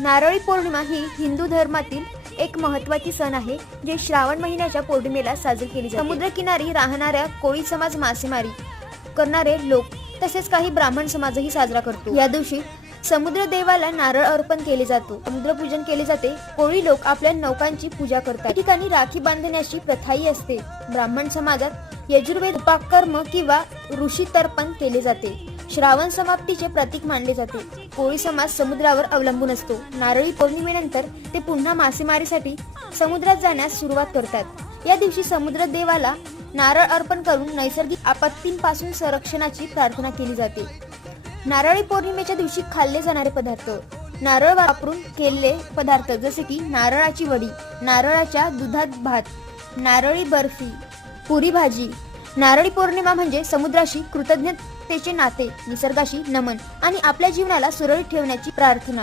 नारळी पौर्णिमा ही हिंदू धर्मातील एक महत्त्वाची सण आहे, जे श्रावण महिन्याच्या पौर्णिमेला साजरी केली जाते। समुद्रकिनारी राहणाऱ्या कोळी समाज, मासेमारी करणारे लोक तसेच काही ब्राह्मण समाजही साजरा करतो। या दिवशी समुद्र देवाला नारळ अर्पण केले जातो, समुद्रपूजन केले जाते। कोळी लोक आपल्या नौकांची पूजा करतात। या ठिकाणी राखी बांधण्याची प्रथाही असते। ब्राह्मण समाजात यजुर्वेद उपाकर्म किंवा ऋषी तर्पण केले जाते। श्रावण समाप्तीचे प्रतीक मानले जाते। कोळी समाज समुद्रावर अवलंबून असतो। नारळी पौर्णिमेनंतर ते पुन्हा मासेमारीसाठी समुद्रात जाण्यास सुरुवात करतात। या दिवशी समुद्र देवाला नारळ अर्पण करून नैसर्गिक आपत्तींपासून संरक्षणाची प्रार्थना केली जाते। नारळी पौर्णिमेच्या दिवशी खाल्ले जाणारे पदार्थ: नारळ वापरून केलेले पदार्थ जसे की नारळाची वडी, नारळाच्या दुधात भात, नारळी बर्फी, पुरी भाजी। नारळी पौर्णिमा म्हणजे समुद्राशी कृतज्ञतेचे नाते, निसर्गाशी नमन आणि आपल्या जीवनाला सुरळीत ठेवण्याची प्रार्थना।